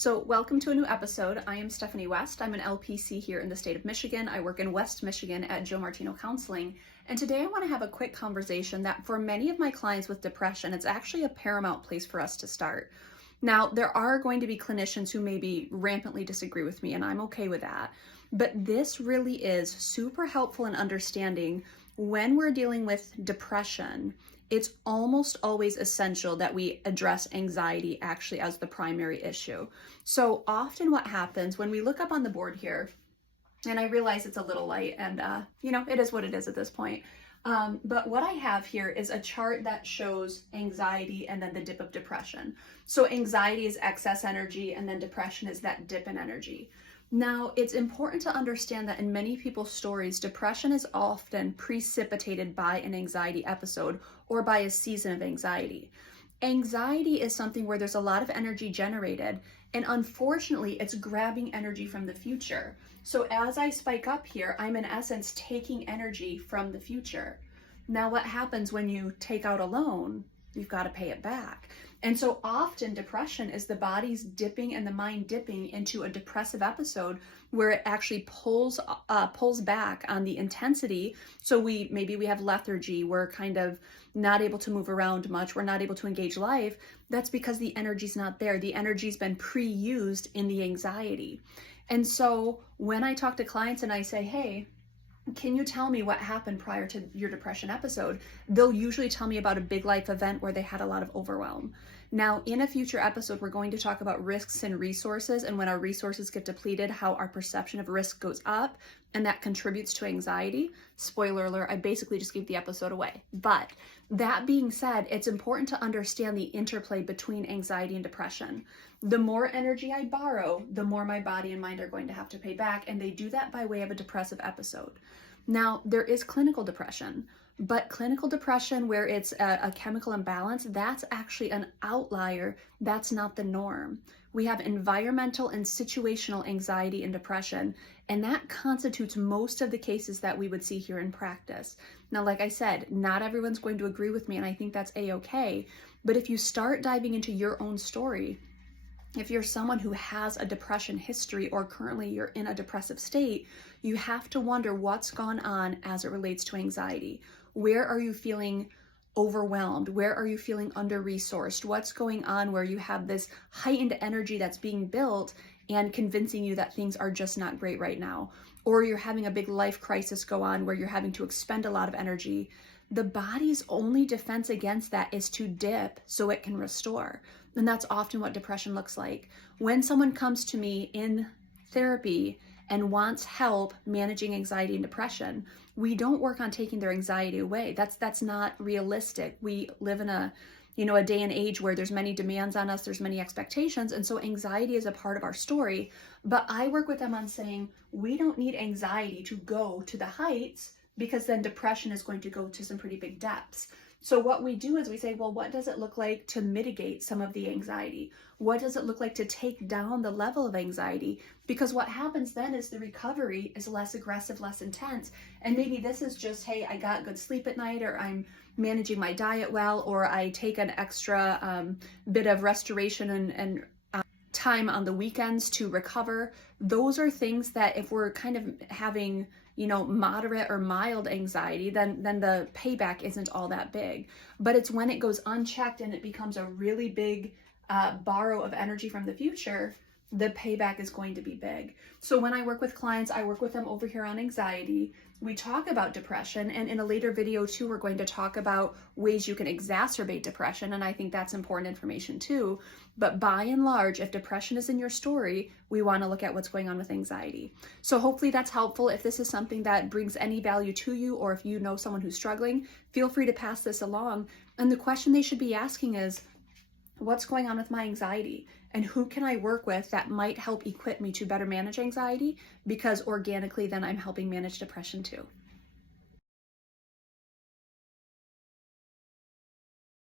So welcome to a new episode. I am Stephanie West. I'm an LPC here in the state of Michigan. I work in West Michigan at Joe Martino Counseling. And today I want to have a quick conversation that for many of my clients with depression, it's actually a paramount place for us to start. Now, there are going to be clinicians who maybe rampantly disagree with me, and I'm okay with that. But this really is super helpful in understanding when we're dealing with depression. It's almost always essential that we address anxiety actually as the primary issue. So often what happens when we look up on the board here, and I realize it's a little light and it is what it is at this point. But what I have here is a chart that shows anxiety and then the dip of depression. So anxiety is excess energy and then depression is that dip in energy. Now, it's important to understand that in many people's stories, depression is often precipitated by an anxiety episode or by a season of anxiety. Anxiety is something where there's a lot of energy generated, and unfortunately, it's grabbing energy from the future. So as I spike up here, I'm in essence taking energy from the future. Now, what happens when you take out a loan? You've got to pay it back. And so often depression is the body's dipping and the mind dipping into a depressive episode where it actually pulls back on the intensity. So maybe we have lethargy, we're kind of not able to move around much, we're not able to engage life. That's because the energy's not there. The energy's been pre-used in the anxiety. And so when I talk to clients and I say, hey, can you tell me what happened prior to your depression episode? They'll usually tell me about a big life event where they had a lot of overwhelm. Now, in a future episode, we're going to talk about risks and resources, and when our resources get depleted, how our perception of risk goes up, and that contributes to anxiety. Spoiler alert, I basically just gave the episode away. But that being said, it's important to understand the interplay between anxiety and depression. The more energy I borrow, the more my body and mind are going to have to pay back, and they do that by way of a depressive episode. Now, there is clinical depression, but clinical depression where it's a chemical imbalance, that's actually an outlier. That's not the norm. We have environmental and situational anxiety and depression, and that constitutes most of the cases that we would see here in practice. Now, like I said, not everyone's going to agree with me, and I think that's a-okay, but if you start diving into your own story, if you're someone who has a depression history or currently you're in a depressive state, you have to wonder what's gone on as it relates to anxiety. Where are you feeling overwhelmed? Where are you feeling under-resourced? What's going on where you have this heightened energy that's being built and convincing you that things are just not great right now? Or you're having a big life crisis go on where you're having to expend a lot of energy. The body's only defense against that is to dip so it can restore. And that's often what depression looks like. When someone comes to me in therapy and wants help managing anxiety and depression, we don't work on taking their anxiety away. That's not realistic. We live in a day and age where there's many demands on us, there's many expectations, and so anxiety is a part of our story. But I work with them on saying, we don't need anxiety to go to the heights, because then depression is going to go to some pretty big depths. So what we do is we say, well, what does it look like to mitigate some of the anxiety? What does it look like to take down the level of anxiety? Because what happens then is the recovery is less aggressive, less intense. And maybe this is just, hey, I got good sleep at night, or I'm managing my diet well, or I take an extra bit of restoration and time on the weekends to recover. Those are things that if we're kind of having moderate or mild anxiety, then the payback isn't all that big. But it's when it goes unchecked and it becomes a really big borrow of energy from the future, the payback is going to be big. So when I work with clients, I work with them over here on anxiety. We talk about depression, and in a later video too, we're going to talk about ways you can exacerbate depression, and I think that's important information too. But by and large, if depression is in your story, we want to look at what's going on with anxiety. So hopefully that's helpful. If this is something that brings any value to you, or if you know someone who's struggling, feel free to pass this along. And the question they should be asking is, what's going on with my anxiety? And who can I work with that might help equip me to better manage anxiety? Because organically, then I'm helping manage depression too.